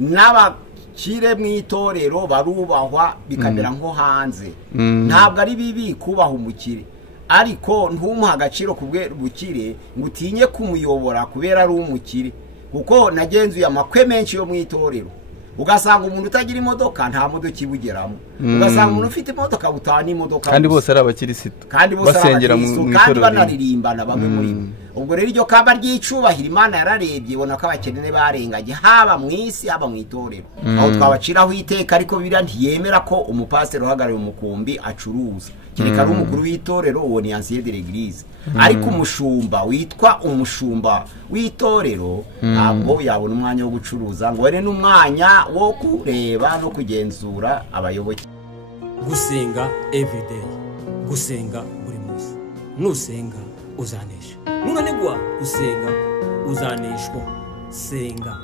n'abakire mu itorero barubahwa bikamera nko hanze. Ntabwo ari bibi kubaha umukire, ariko ntumuha agaciro kubwera ubukire ngo utinye kumuyobora kubera ari umukire. Kuko nagenzuye amakwe menshi yo mu itorero, ugasanga umuntu utagira imodoka nta modoka ibugeramo, ugasanga umuntu ufite imodoka butana imodoka, kandi bose ari abakirisitu, kandi bose basengera mu itorero, kandi banaririmbana bamwe muri bo. Ubwo rero iryo kamba ry'icubahiro Imana yararebye ibona ko abakene barenganye, haba mu isi haba mu itorero. Aho twabaciraho iteka, ariko Bibiliya ntiyemera ko umupasiteri uhagarariye umukumbi acuruza, kereka ari umukuru w'itorero, uwo ni ancien de l'église. Ariko umushumba witwa umushumba w'itorero ntabwo yabona umwanya wo gucuruza, ngo were n'umwanya wo kureba no kugenzura abayoboke. Gusenga everyday, gusenga buri munsi. Nusenga uzanesha, nunanigwa gusenga uzaneshwa. Senga.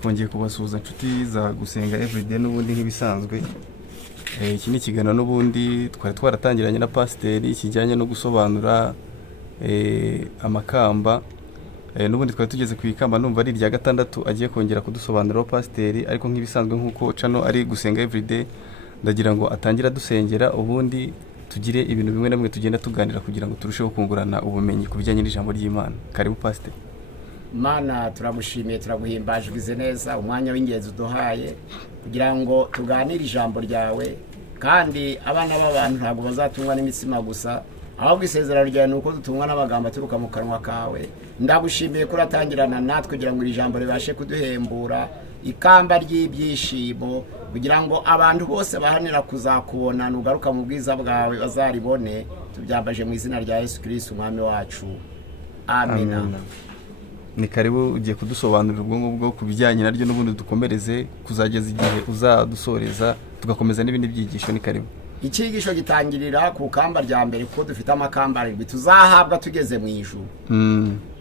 Twongeye kubasuhuza inshuti za gusenga everyday n'ubundi nk'ibisanzwe. Iki ni ikiganiro n'ubundi twari twaratangiranye na pasiteri kijyanye no gusobanura amakamba. N'ubundi twari tugeze ku ikamba, numva ari irya gatandatu agiye kongera kudusobanurira pasiteri, ariko nk'ibisanzwe nk'uko cano ari gusenga everyday, ndagira ngo atangira dusengera, ubundi tugire ibintu bimwe na bimwe tugenda tuganira kugira ngo turusheho kungurana ubumenyi ku bijyanye n'ijambo ry'Imana. Karibu pasiteri. Mana turagushimiye, turaguhimbajwe neza umwanya w'ingenzi uduhaye kugira ngo tuganire ijambo ryawe, kandi abana b'abantu ntabwo bazatungwa n'imitsima gusa, ahubwo isezerano ryawe ni uko dutungwa n'amagambo aturuka mu kanwa kawe. Ndagushimiye ko uratangirana natwe kugira ngo iri jambo ribashe kuduhembura ikamba ry'ibyishimo, kugira ngo abantu bose bahanira kuzakubona nugaruka mu bwiza bwawe bazaribone. Tubyambaje mu izina rya Yesu Kristo umwami wacu, amina. Ni karibu ugiye kudusobanurira ubwo ngubwo ku bijyanye naryo, n'ubundi dukomereze kuzageza igihe uzadusoreza tugakomeza n'ibindi byigisho. Ni karibu. Icyigisho gitangirira ku kamba rya mbere, kuko dufite amakamba 7 tuzahabwa tugeze mu ijuru.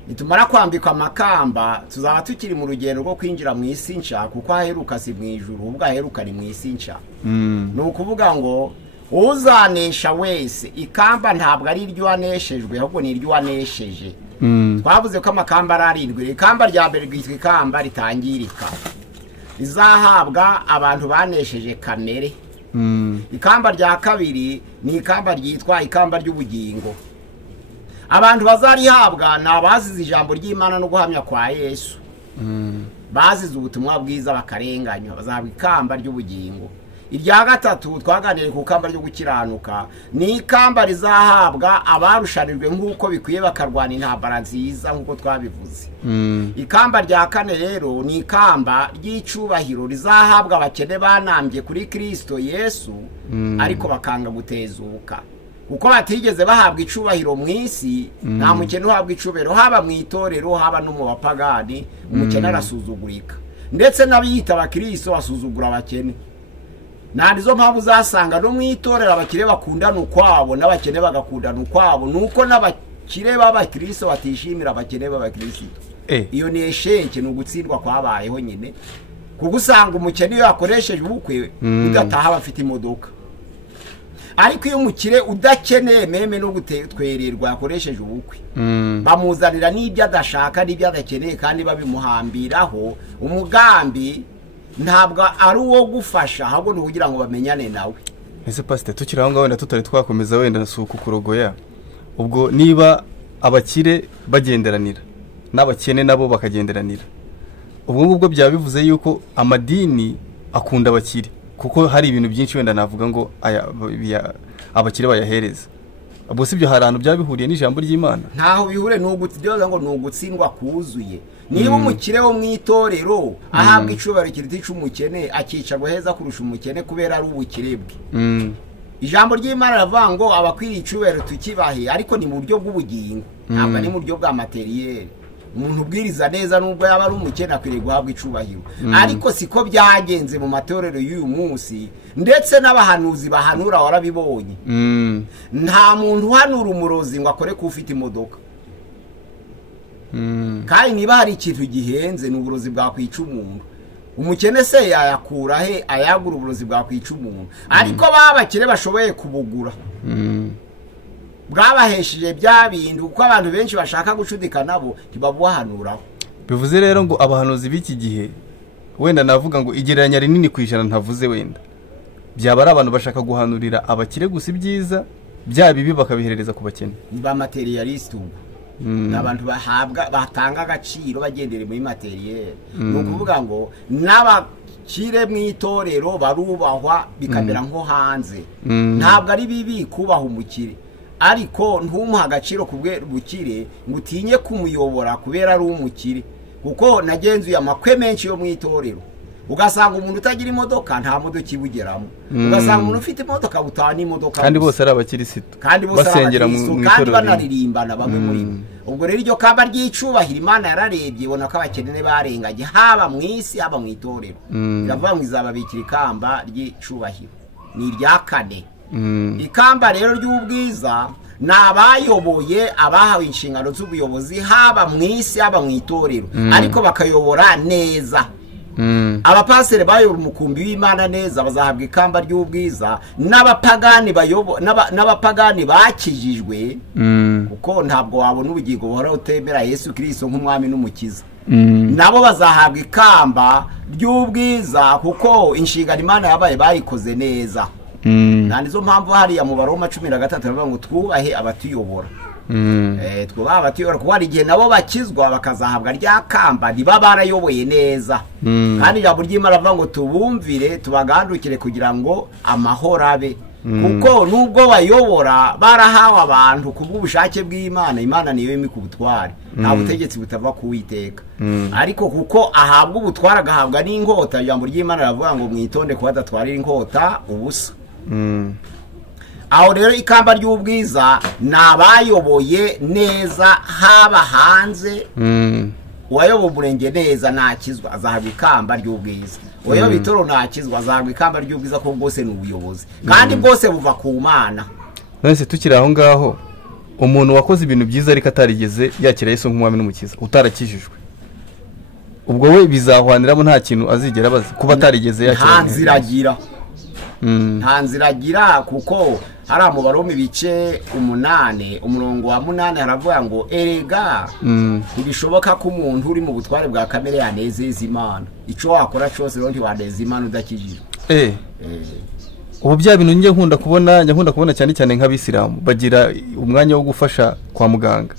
Nitumara kwambikwa amakamba tuzaba tukiri mu rugendo rwo kwinjira mu isi nshya, kuko aheruka si mu ijuru, ubwo aheruka ni mu isi nshya. Ni ukuvuga ngo uzanesha wese, ikamba ntabwo ari iryo waneshejwe, ahubwo ni iryo wanesheje. Twavuze ko amakamba ari 7. Ikamba rya mbere ryitwa ikamba ritangirika, rizahabwa abantu banesheje kamere. Ikamba rya kabiri ni ikamba ryitwa ikamba ry'ubugingo. Abantu bazarihabwa ni abazize ijambo ry'Imana no guhamya kwa Yesu, bazize ubutumwa bwiza bakarenganywa, bazahabwa ikamba ry'ubugingo. Irya gatatu twaganiriye ku kamba ryo gukiranuka, ni ikamba rizahabwa abarushanijwe nk'uko bikwiye bakarwana intambara nziza nk'uko twabivuze. Ikamba rya kane rero ni ikamba ry'icubahiro rizahabwa abakene banambye kuri Kristo Yesu, ariko bakanga gutezuka, kuko batigeze bahabwa icubahiro mu isi. Nta mukene uhabwa icubahiro, haba mu itorero haba no mu bapagani. Umukene arasuzugurika, ndetse n'abiyita abakristo basuzugura abakene. Nanizo mpamvu uzasanga no mu itorero abakire bakundana ukwabo n'abakene bagakundana ukwabo, nuko n'abakire b'abakristo batishimira abakene b'abakristo. Iyo ni esheke, ni ugutsindwa kwabayeho nyine, kuko usanga umukene iyo yakoresheje ubukwe udataha bafite imodoka, ariko iyo umukire udakeneye meme no gutwererwa yakoresheje ubukwe, bamuzanira n'ibyo adashaka n'ibyo adakeneye, kandi babimuhambiraho. Umugambi ntabwo ari uwo gufasha, ahubwo ni kugira ngo bamenyane nawe. Ese pasiteri, tukiri aho ngaho wenda tutari twakomeza, wenda suku kurogoya, ubwo niba abakire bagenderanira n'abakene nabo bakagenderanira, ubwo ngubwo byaba bivuze yuko amadini akunda abakire, kuko hari ibintu byinshi wenda navuga ngo abakire bayahereza. Ubwo sibyo hari ahantu byabihuriye n'ijambo ry'Imana? Ntaho bihure, n'ugutsinda ngo n'ugutsindwa kuzuye. Niba umukire wo mu itorero ahabwa icubahiro kiruta ic'umukene, akicarwa heza kurusha umukene kubera ari ubukire bwe. Ijambo ry'Imana ravuga ngo abakwiriye icubahiro tukibahe, ariko ni mu buryo bw'ubugingo, ntabwo ni mu buryo bwa materiel. Umuntu ubwiriza neza nubwo yaba ari umukene akwiriye guhabwa icubahiro, ariko siko byagenze mu matorero y'uyu munsi. Ndetse n'abahanuzi bahanura warabibonye, nta muntu uhanura umurozi ngo akore ko ufite imodoka. Kandi niba hari ikintu gihenze ni uburozi bwakwica umuntu. Umukene se yayakura he ayagura uburozi bwakwica umuntu? Ariko babakire bashoboye kubugura, bwabahesheje bya bintu, kuko abantu benshi bashaka gucudika nabo ntibabuhanuraho. Bivuze rero ngo abahanuzi b'iki gihe wenda navuga ngo igereranya rinini ku ijana ntavuze wenda byaba ari abantu bashaka guhanurira abakire gusa ibyiza bya bibi bakabiherereza ku bakene. Ni ba materialist ubu n'abantu batanga agaciro bagendere muri materiel. Ni ukuvuga ngo n'abakire mu itorero barubahwa bikamera nko hanze. Ntabwo ari bibi kubaha umukire, ariko ntumuha agaciro kubwera ubukire ngo utinye kumuyobora kubera ari umukire. Kuko nagenzuye amakwe menshi yo mu itorero, ugasanga umuntu utagira imodoka nta modoka ibugeramo, ugasanga umuntu ufite imodoka butana imodoka, kandi bose ari abakirisitu, kandi bose basengera mu itorero, kandi banaririmbana bamwe muri bo. Ubwo rero iryo kamba ry'icubahiro Imana yararebye ibona ko abakene barenganye haba mu isi haba mu itorero, iravuga ngo izababikira ikamba ry'icubahiro. Ni irya kane. Ikamba rero ry'ubwiza nabayoboye abahawe inshingano z'ubuyobozi haba mu isi haba mu itorero, ariko bakayobora neza. Abapasere bayobora umukumbi w'Imana neza bazahabwa ikamba ry'ubwiza, n'abapagani bakijijwe, kuko ntabwo wabona ubugingo buhora utemera Yesu Kristo nk'umwami n'umukiza, nabo bazahabwa ikamba ry'ubwiza kuko inshingano Imana yabaye bayikoze neza. Nizo mpamvu hariya mu Baroma 13 bavuga ngo twubahe abatuyobora. Twubahe abatuyobora kuko hari igihe nabo bakizwa bakazahabwa rya kamba niba barayoboye neza. Kandi ijambo ry'Imana ravuga ngo tubumvire tubagandukire kugira ngo amahoro abe. Kuko nubwo bayobora barahawe abantu kubw'ubushake bw'Imana, Imana niyo imika ubutware, nta butegetsi butava ku Uwiteka. Ariko kuko ahabwa ubutware agahabwa n'inkota, ijambo ry'Imana ravuga ngo mwitonde kuba adatwarira inkota ubusa. Aho rero ikamba ry'ubwiza nabayoboye neza haba hanze. Uwayoboye umurenge neza nakizwa azahabwa ikamba ry'ubwiza, uwayoboye itoro nakizwa azahabwa ikamba ry'ubwiza, ko bwose ni ubuyobozi kandi bwose buva ku Mana. None tukiri aho ngaho, umuntu wakoze ibintu byiza ariko atarigeze yakira Yesu nk'umwami n'umukiza, utarakijijwe, ubwo we bizahwaniramo nta kintu azigera abaza kuba atarigeze yakira. Nta nziragira kuko hari mu Baroma ibice 8 umurongo wa 8 haravuga ngo erega ntibishoboka ko umuntu uri mu butware bwa kamere yanezeza Imana. Ico wakora cyose rero ntiwanezeza Imana udakijijwe. Ubu bya bintu njye nkunda kubona cyane cyane nk'abisilamu bagira umwanya wo gufasha kwa muganga,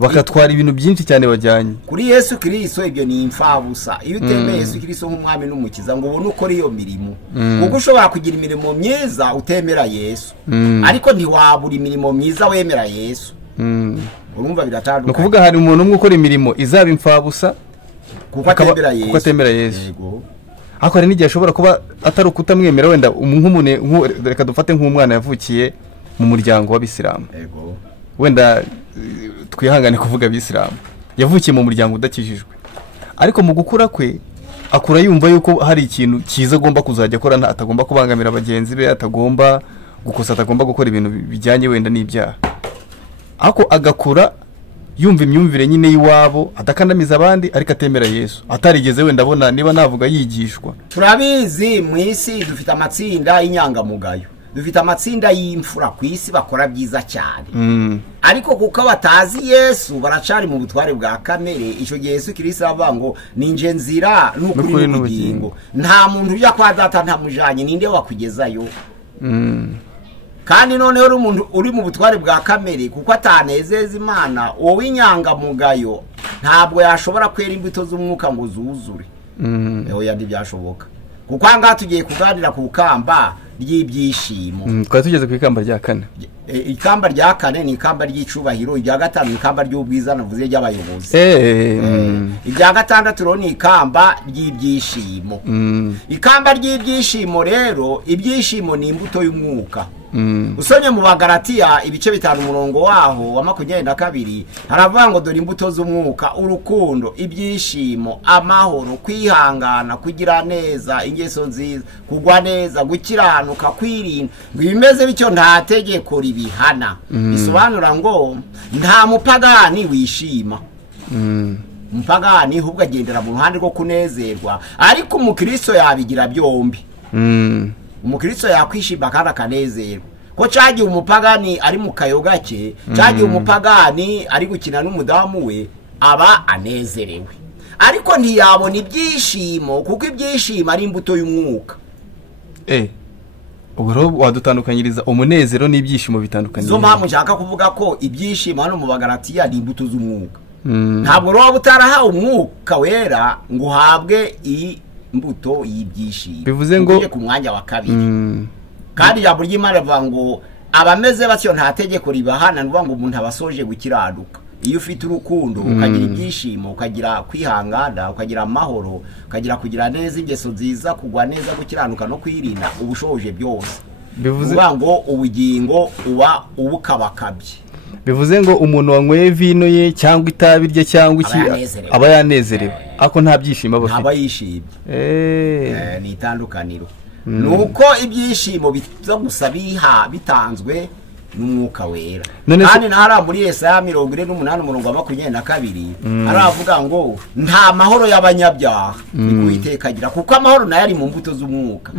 bakatwara ibintu byinshi cyane bajyanye kuri Yesu Kristo. Ibyo ni imfabusa iyo utemeye Yesu Kristo nk'umwami n'umukiza ngo ubone uko iyo mirimo. Kuko ushobora kugira imirimo myiza utemera Yesu, ariko ntiwabura imirimo myiza wemera Yesu. Urumva biratandukanye. No kuvuga hari umuntu umwe ukora imirimo izaba imfabusa kuko atemera Yesu. Yego. Ako hari n'igihe ashobora kuba atari ukutamwemera, wenda nk'umuntu reka dufate nk'umwana yavukiye mu muryango w'abisilamu. Yego. Wenda twihangane kuvuga abisilamu, yavukiye mu muryango udakijijwe, ariko mu gukura kwe akura yumva yuko hari ikintu cyiza agomba kuzajya akora, atagomba kubangamira bagenzi be, atagomba gukosa, atagomba gukora ibintu bijyanye wenda n'ibyaha. Ako agakura yumva imyumvire nyine y'iwabo, adakandamiza abandi, ariko atemera Yesu, atarigeze wenda abona niba navuga yigishwa. Turabizi mu isi dufite amatsinda y'inyangamugayo, dufite amatsinda y'imfura ku isi bakora byiza cyane, ariko kuko batazi Yesu baracari mu butware bwa kamere. Icyo gihe Yesu Kristo avuga ngo ninje nzira n'ukuri n'ubugingo, nta muntu ujya kwa data ntamujanye, ninde wakugezayo? Kandi noneho uri umuntu uri mu butware bwa kamere kuko atanezeza Imana, wowe inyangamugayo ntabwo yashobora kwera imbuto z'umwuka ngo zuzure. Oya ntibyashoboka, kuko ahangaha tugiye kuganira ku kamba ry'ibyishimo. Twari tugeze ku ikamba rya kane. Ikamba rya kane ni ikamba ry'icubahiro, irya gatanu ikamba ry'ubwiza navuze ry'abayobozi. Irya gatandatu rero ni ikamba ry'ibyishimo. Ikamba ry'ibyishimo rero, ibyishimo ni imbuto y'umwuka. Usonye mu Bagalatiya ibice 5 umurongo waho wa 22 haravuga ngo dore imbuto z'umwuka: urukundo, ibyishimo, amahoro, kwihangana, kugira neza, ingeso nziza, kugwa neza, gukiranuka, kwirinda. Bimeze bityo nta tegeko ribihana. Bisobanura ngo nta mupagani wishima. Mupagani hubwo agendera mu ruhande rwo kunezerwa, ariko umukristo yabigira byombi. Umukristo yakwishima kandi akanezerwa. Ko cagiye umupagani ari mu kayoga cye, cagiye umupagani ari gukina n'umudamu we, aba anezerewe. ariko ntiyabona ibyishimo kuko ibyishimo ari imbuto y'umwuka. ubwo rero wadutandukanyiriza umunezero n'ibyishimo bitandukanye. Izo mpamvu nshaka kuvuga ko ibyishimo hano mu Bagalatiya ni imbuto z'umwuka. Ntabwo rero waba utarahawe umwuka wera ngo uhabwe iyi mbuto y'ibyishimo. Bivuze ngo ku mwanya wa kabiri. Kandi ijambo ry'Imana rivuga ngo abameze batyo nta tegeko ribahana, nuvuga ngo umuntu abasoje gukiranuka. Iyo ufite urukundo ukagira ibyishimo, ukagira kwihangana, ukagira amahoro, ukagira kugira neza, ingeso nziza, kugwa neza, gukiranuka no kwirinda, ubushoje byose. Bivuze ngo ubugingo uba ubukabakabye. Bivuze ngo umuntu wanyweye vino ye cyangwa itabi rye cyangwa iki aba yanezerewe, ako nta byishimo aba afite. Aba yishimye. Ni itandukaniro. Nuko ibyishimo biza gusa bitanzwe n'umwuka wera. Kandi nahara muri Yesaya 48:22 aravuga ngo nta mahoro y'abanyabyaha Uwiteka agira, kuko amahoro nayo ari mu mbuto z'umwuka.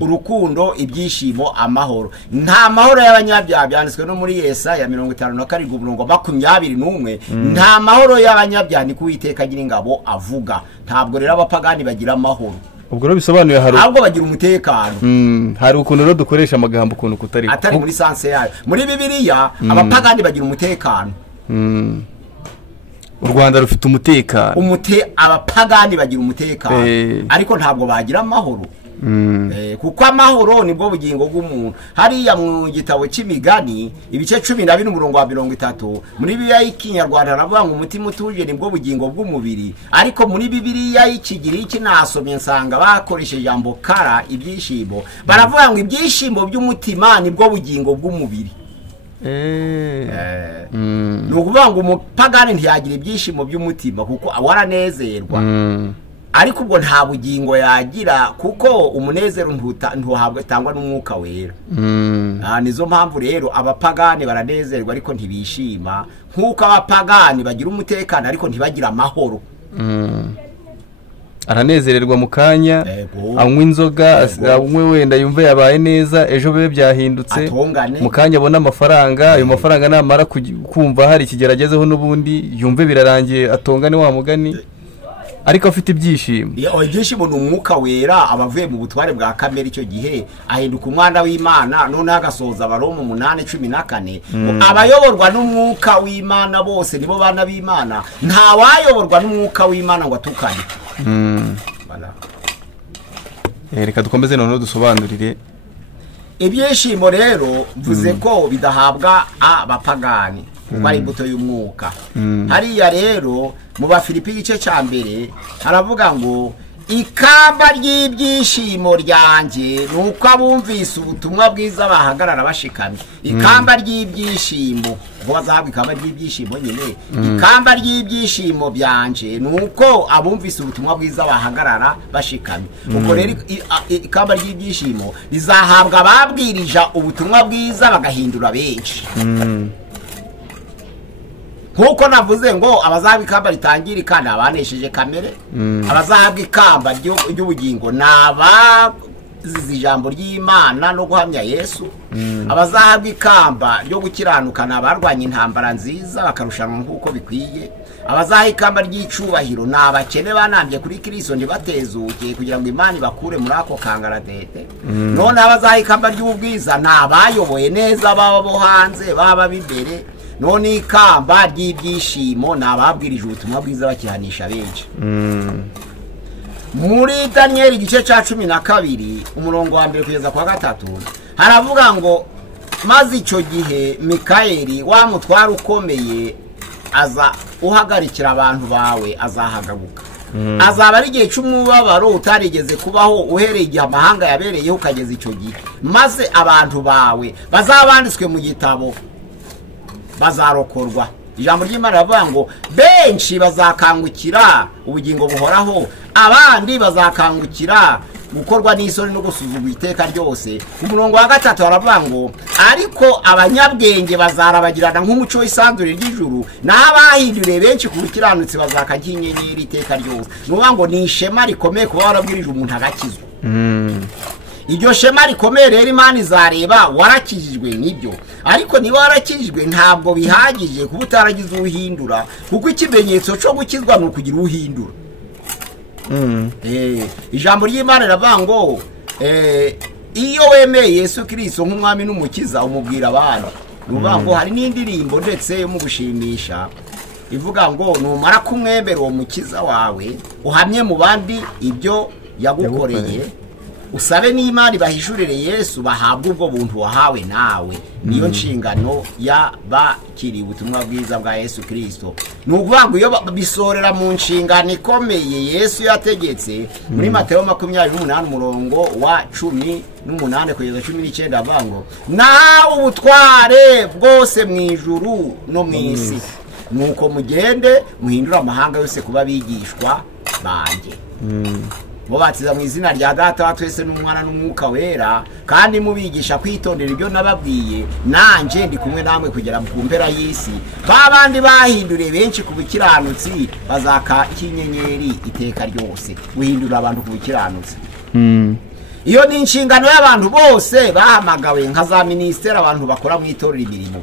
Urukundo, ibyishimo, amahoro. Nta mahoro y'abanyabyaha byanditswe no muri Yesaya 57:21. Nta mahoro y'abanyabyaha ni Uwiteka agira ingabo avuga. Ntabwo rero abapagani bagira amahoro. Ubwo rero bisobanuye ahubwo bagira umutekano. Hari ukuntu rero dukoresha amagambo ukuntu kutari atari muri sanse yayo. Muri Bibiliya abapagani bagira umutekano. U Rwanda rufite umutekano. Abapagani bagira umutekano, ariko ntabwo bagira amahoro. Kuko amahoro nibwo bugingo bw'umuntu. Hariya mu gitabo cy'Imigani ibice 12:30 muri Bibiliya y'Ikinyarwanda aravuga ngo umutima utuje nibwo bugingo bw'umubiri, ariko muri Bibiliya y'Ikigiriki nasomye nsanga bakoresheje ijambo kara, ibyishimo, baravuga ngo ibyishimo by'umutima nibwo bugingo bw'umubiri. Nukuvuga ngo umupagani ntiyagira ibyishimo by'umutima kuko waranezerwa, ariko ubwo nta bugingo yagira kuko umunezero ntuhabwa tangwa n'umwuka wera. Nizo mpamvu rero abapagani baranezerwa ariko ntibishima, nkuko abapagani bagira umutekano ariko ntibagira amahoro. Aranezererwa mu kanya, anywa inzoga, anywe wenda yumve yabaye neza, ejo bibe byahindutse, mu kanya abona amafaranga, ayo mafaranga namara kumva hari ikigeragezeho n'ubundi yumve birarangiye, atongane wa mugani, ariko afite ibyishimo. Ibyishimo ni umwuka wera, abavuye mu butware bwa kamere icyo gihe ahinduka umwana w'Imana, none agasoza Abaroma 8:14. Abayoborwa n'umwuka w'Imana bose nibo bana b'Imana, nta wayoborwa n'umwuka w'Imana ngo atukane. Reka dukomeze none dusobanurire. Ibyishimo rero mvuze ko bidahabwa abapagani kuko ari imbuto y'umwuka. Hariya rero mu Bafilipi igice cya mbere haravuga ngo ikamba ry'ibyishimo ryanjye nuko abumvise ubutumwa bwiza bahagarara bashikamye. Ikamba ry'ibyishimo, ngo bazahabwa ikamba ry'ibyishimo nyine. Ikamba ry'ibyishimo byanje nuko abumvise ubutumwa bwiza bahagarara bashikamye. Ubwo rero ikamba ry'ibyishimo rizahabwa ababwirija ubutumwa bwiza bagahindura benshi. Nkuko navuze ngo abazahabwa ikamba ritangirika ni abanesheje kamere, abazahabwa ikamba ry'ubugingo ni abazize ijambo ry'Imana no guhamya Yesu, abazahabwa ikamba ryo gukiranuka ni abarwanya intambara nziza bakarushanwa nk'uko bikwiye, abazahabwa ikamba ry'icubahiro ni abakene banambye kuri Kristo ntibatezuke kugira ngo Imana ibakure muri ako kangaratete. None abazahabwa ikamba ry'ubwiza ni abayoboye neza, baba bo hanze baba b'imbere. None ikamba ry'ibyishimo ni ababwirije ubutumwa bwiza bakihanisha benshi. Muri Daniel igice cya 12 umurongo wa 1 kugeza kwa 3 haravuga ngo maze icyo gihe Mikayeli wa mutwaro ukomeye aza uhagarikira abantu bawe azahagabuka. Azaba ari igihe cy'umubabaro utarigeze kubaho uhereye igihe amahanga yabereyeho ukageza icyo gihe, maze abantu bawe bazabanditswe mu gitabo bazarokorwa. Ijambo ry'Imana rivuga ngo benshi bazakangukira ubugingo buhoraho, abandi bazakangukira gukorwa n'isoni no gusuzugura iteka ryose. Umurongo wa 3 baravuga ngo ariko abanyabwenge bazarabagirana nk'umuco w'isanzure ry'ijuru, n'abahinduriye benshi ku bukiranutsi bazakajya inyenyeri iteka ryose. Nuvuga ngo ni ishema rikomeye kuba warabwirije umuntu agakizwa. Iryo shema rikomeye rero Imana izareba warakijijwe nibyo, ariko niba warakijijwe ntabwo bihagije kuba utaragize uhindura, kuko ikimenyetso cyo gukizwa ni ukugira uhindura. ijambo ry'Imana riravuga ngo iyo wemeye Yesu Kristo nk'umwami n'umukiza umubwira abantu ruvuga ngo hari n'indirimbo ndetse yo mu gushimisha ivuga ngo numara kumwemera uwo mukiza wawe uhamye mu bandi ibyo yagukoreye usabe n'Imana ibahishurire Yesu bahabwa ubwo buntu wahawe nawe niyo nshingano y'abakiriye ubutumwa bwiza bwa Yesu Kristo. Nukuvuga ngo iyo bisorera mu nshingano ikomeye Yesu yategetse muri Mateyo 28 umurongo wa 18 kugeza 19 avuga ngo nawe ubutware bwose mu ijuru no mu isi nuko mugende muhindura amahanga yose kuba bigishwa banjye mubatiza mu izina rya Data wa twese n'Umwana n'Umwuka wera kandi mubigisha kwitondera ibyo nababwiye nanje ndi kumwe namwe kugera mu mpera y'isi babandi bahinduriye benshi ku bukiranutsi bazaka kinyenyeri iteka ryose guhindura abantu ku bukiranutsi. Iyo ni inshingano y'abantu bose bahamagawe nka za ministeri abantu bakora mu itorero imirimo.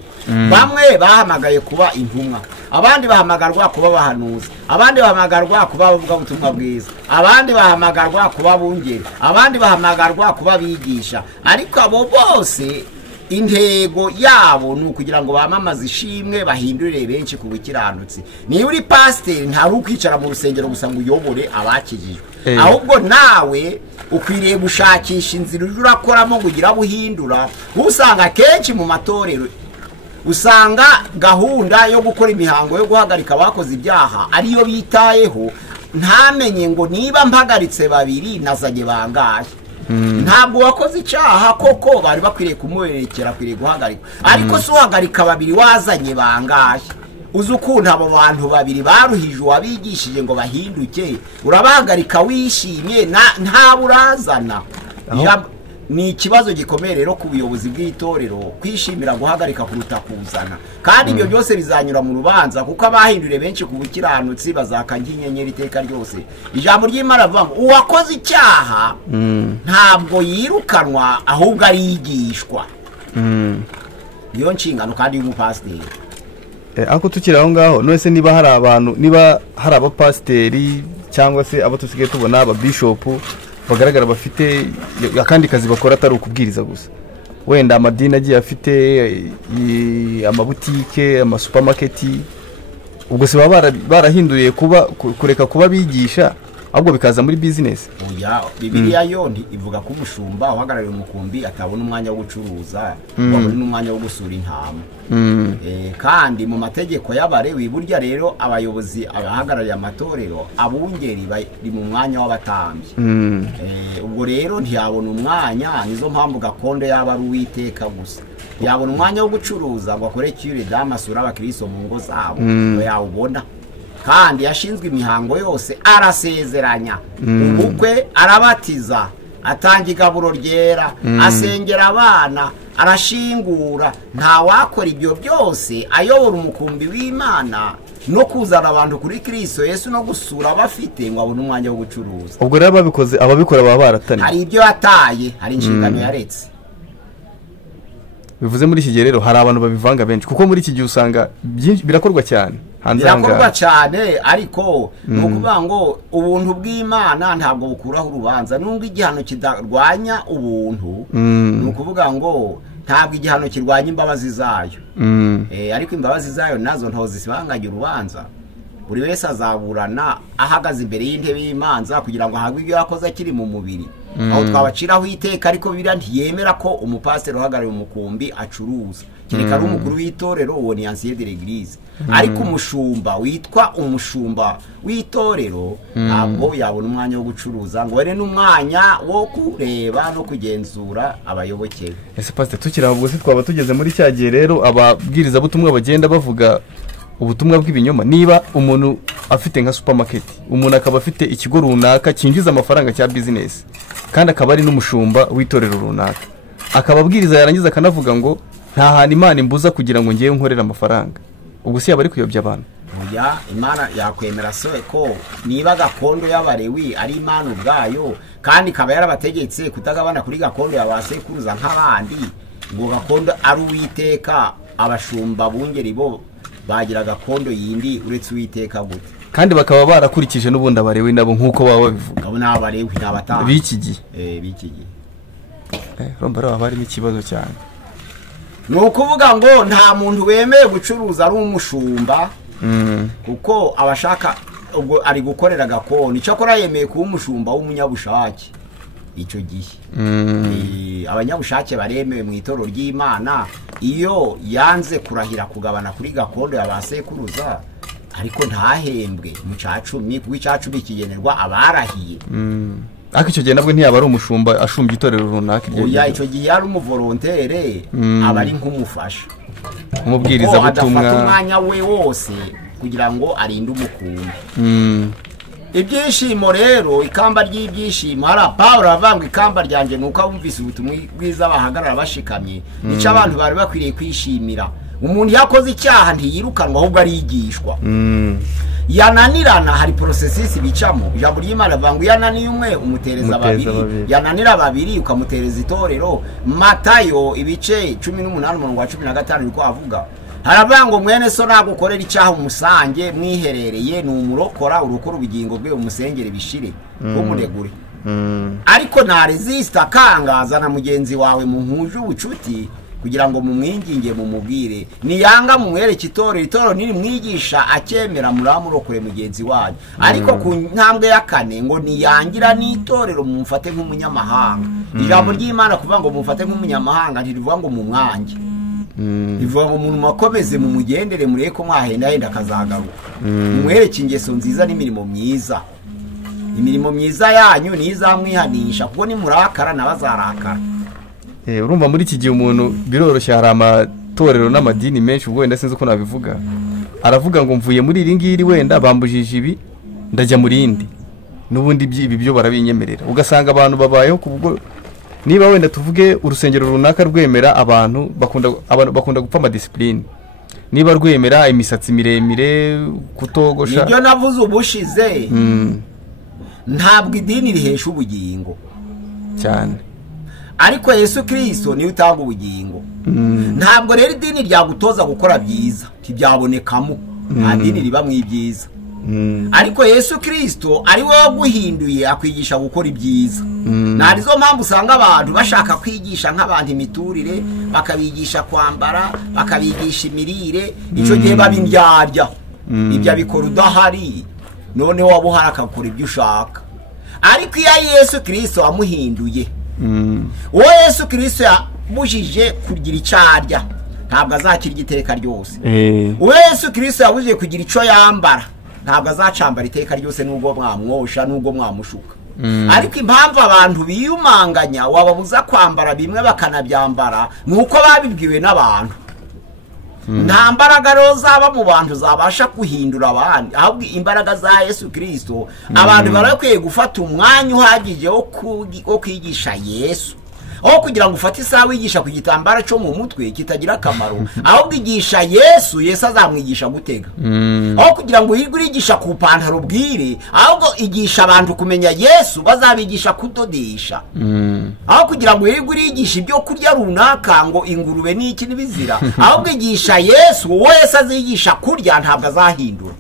Bamwe bahamagaye kuba intumwa, abandi bahamagarwa kuba bahanuzi, abandi bahamagarwa kuba bavuga ubutumwa bwiza, abandi bahamagarwa kuba bungeri, abandi bahamagarwa kuba bigisha. Ariko abo bose intego yabo ni ukugira ngo bamamaze ishimwe bahindurire benshi ku bukiranutsi. Niba uri pasiteri ntari ukwicara mu rusengero gusa ngo uyobore abakijijwe, ahubwo nawe ukwiriye gushakisha inzira urakoramo kugira buhindura. Usanga kenshi mu matorero usanga gahunda yo gukora imihango yo guhagarika abakoze ibyaha ariyo bitayeho, ntamenye ngo niba mpagaritse babiri nazanye bangahe. Ntabwo wakoze icyaha koko bari bakwiriye kumuherekera, akwiriye guhagarika. Ariko si uhagarika babiri wazanye bangahe. Uzi ukuntu abo bantu babiri baruhije uwabigishije ngo bahinduke, urabahagarika wishimye nta burazana. Ni ikibazo gikomeye rero ku buyobozi bw'itorero kwishimira guhagarika kuruta kuzana. Kandi ibyo byose bizanyura mu rubanza kuko abahinduriye benshi ku bukiranutsi bazakajya inyenyeri iteka ryose. Ijambo ry'Imana rivuga ngo uwakoze icyaha ntabwo yirukanwa ahubwo arigishwa. Niyo nshingano kandi y'umupasiteri. Ako tukiri aho ngaho none niba hari abantu, niba hari abapasiteri cyangwa se abo tusigaye tubona aba bishop bagaragara bafite akandi kazi bakora atari ukubwiriza gusa, wenda amadini agiye afite amabutike, amasupermarket, ubwo se baba barahinduriye kureka kuba bigisha ahubwo bikaza muri business. Oya, Bibiliya yo ivuga ko umushumba uhagarariye umukumbi atabona umwanya wo gucuruza, babona n'umwanya wo gusura intama. Kandi mu mategeko y'Abalewi burya rero abayobozi abahagarariye amatorero abungeri bari mu mwanya w'abatambyi. Ubwo rero ntiyabona umwanya, nizo mpamvu gakondo yaba ari Uwiteka gusa. Yabona umwanya wo gucuruza ngo akore cure damasura abakristo mu ngo zabo, yawubona. Kandi yashinzwe imihango yose, arasezeranya ubukwe, arabatiza, atanga igaburo ryera, asengera abana, arashingura. Nta wakora ibyo byose ayobora umukumbi w'Imana no kuzana abantu kuri Kristo Yesu no gusura abafite ngo abone umwanya wo gucuruza. Ubwo rero babikoze ababikora baba baratanye, hari ibyo yataye, hari inshingano yaretse. Bivuze muri iki gihe rero hari abantu babivanga benshi, kuko muri iki gihe usanga birakorwa cyane. Birakorwa cyane, ariko nukuvuga ngo ubuntu bw'Imana ntabwo bukuraho urubanza. Nubwo igihano kidarwanya ubuntu, nukuvuga ngo ntabwo igihano kirwanya imbabazi zayo. Ariko imbabazi zayo nazo ntaho zisibanganya urubanza. Buri wese azaburana ahagaze imbere y'intebe y'Imanza kugira ngo ahabwe ibyo yakoze akiri mu mubiri. Aho twabaciraho iteka, ariko Bibiliya ntiyemera ko umupasiteri uhagarariye umukumbi acuruza. Kereka ari umukuru w'itorero, uwo ni ancien de l'église. Ariko umushumba witwa umushumba w'itorero ntabwo yabona umwanya wo gucuruza ngo were n'umwanya wo kureba no kugenzura abayoboke. Ese pastor tukira ubwo se twaba tugeze muri cyagiye rero ababwiriza butumwa bagenda bavuga ubutumwa bw'ibinyoma. Niba umuntu afite nka supermarket, umuntu akaba afite ikigo runaka kinjiza amafaranga cya business, kandi akaba ari n'umushumba w'itorero runaka, akababwiriza yarangiza akanavuga ngo nta hantu Imana imbuza kugira ngo ngiye nkorera amafaranga, ubwo se yaba ari kuyobya abantu. Oya, Imana yakwemera so ko niba gakondo y'Abalewi ari Imana ubwayo, kandi ikaba yarabategetse kutagabana kuri gakondo y'abasekuruza nk'abandi, ngo gakondo ari Uwiteka, abashumba bungeri bo bagira gakondo yindi uretse Uwiteka gute. kandi bakaba barakurikije n'ubundi abarewe nabo nk'uko baba babivuga. abo ni abarewe n'abatanga b'iki gihe b'iki gihe urumva rero haba harimo ikibazo cyane. ni ukuvuga ngo nta muntu wemeye gucuruza ari umushumba kuko abashaka ubwo ari gukorera gakondo icyo akora yemeye kuba umushumba w'umunyabushake icyo gihe abanyabushake baremewe mu itorero ry'Imana iyo yanze kurahira kugabana kuri gakondo y'abasekuruza ariko ntahembwe mu cacumi kuko icacumi kigenerwa abarahiye. Ariko icyo gihe nabwo ntiyaba ari umushumba ashumbye itorero runaka oya icyo gihe yari umuvolontere aba ari nk'umufasha umubwiriza butumwa adafata umwanya we wose kugira ngo arinde umukumbi. Ibyishimo rero ikamba ry'ibyishimo hari Pawulo avanga ikamba ryanje nuko abumvise ubutumwa bwiza bahagarara bashikamye nico abantu bari bakwiriye kwishimira. Umuntu yakoze icyaha ntiyirukanwa ahubwo arigishwa. Yananirana hari processes bicamo ijambo ry'Imana avanga yananiye umwe umutereza babiri yananira babiri ukamutereza itorero. Matayo ibice 18:15 niko avuga haravango mwene so nagukorera icyaha umusange mwiherereye n'umurokora urukora ubugingo bwe umusengere bishire umuregure. Ariko na resist akangaza na mugenzi wawe mu nkuje ubucuti kugira ngo mumwinginge mumubwire niyanga mumwereke itoro niri mwigisha akemera muramurokore mugenzi wanyu. Ariko ku ntambwe ya kane ngo niyangira n'itorero mumfate nk'umunyamahanga. Ijambo ry'Imana kuvuga ngo mumfate nk'umunyamahanga ntirivuga ngo mumwange ivuga ngo umuntu makomeze mu mugendere mureko mwahenda henda kazagaruka mumwereke ingeso nziza n'imirimo myiza. Imirimo myiza yanyu nizamwihanisha kuko ni murakara nabazarakara. Urumva muri iki gihe umuntu biroroshye hari amatorero n'amadini menshi ubwo wenda sinzi uko nabivuga aravuga ngo mvuye muri iri ngiri wenda bambujije ibi ndajya muri indi n'ubundi ibi byo barabinyemerera ugasanga abantu babayeho kubwo niba wenda tuvuge urusengero runaka rwemera abantu bakunda gupfa amadisipline niba rwemera imisatsi miremire kutogosha nibyo navuze ubushize ntabwo idini rihesha ubugingo cyane ariko Yesu Kristo niwe utanga ubugingo. Ntabwo rero idini ryagutoza gukora byiza tibyabonekamo nta dini riba mu ibyiza. Ariko Yesu Kristo ari we waguhinduye akwigisha gukora ibyiza. Narizo mpamvu usanga abantu bashaka kwigisha nk'abantu imiturire bakabigisha kwambara bakabigisha imirire icyo gihe babindyarya ibyo abikora udahari none wabuhara akakora ibyo ushaka. Ariko iyo Yesu Kristo amuhinduye uwo Yesu Kristo yabujije kugira icyarya ntabwo azakira igiteka ryose. Uwo Yesu Kristo yabujije kugira icyo yambara ntabwo azacambara iteka ryose nubwo mwamwosha nubwo mwamushuka. Ariko impamvu abantu biyumanganya wababuza kwambara bimwe bakanabyambara nuko babibwiwe n'abantu. Nta mbaraga rero zaba mu bantu zabasha kuhindura abandi ahubwo imbaraga za Yesu Kristo. Abantu barakwiye gufata umwanya uhagije wo kwigisha Yesu aho kugira ngo ufate isaha wigisha ku gitambara cyo mu mutwe kitagira akamaro ahubwo igisha Yesu azamwigisha gutega. Aho kugira ngo urigisha ku pantaro bwire ahubwo igisha abantu kumenya Yesu bazabigisha kudodesha. Aho kugira ngo urigisha ibyo kurya runaka ngo ingurube n'iki n'ibizira ahubwo igisha Yesu Yesu azigisha kurya ntabwo azahindura.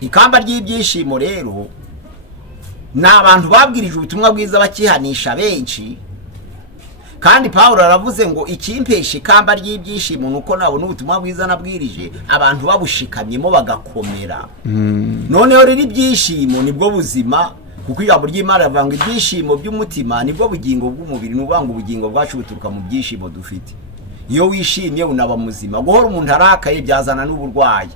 Ikamba ry'ibyishimo rero n'abantu babwirije ubutumwa bwiza bakihanisha benshi kandi Pawulo aravuze ngo ikimpesha ikamba ry'ibyishimo nuko nabona ubutumwa bwiza nabwirije abantu babushikamyemo bagakomera. Noneho rero ibyishimo nibwo buzima kuko ijambo ry'Imana ravanga ibyishimo by'umutima nibwo bugingo bw'umubiri n'ubanga ubugingo bwacu buturuka mu byishimo dufite. Iyo wishimye unaba muzima guhora umuntu arakaye byazana n'uburwayi.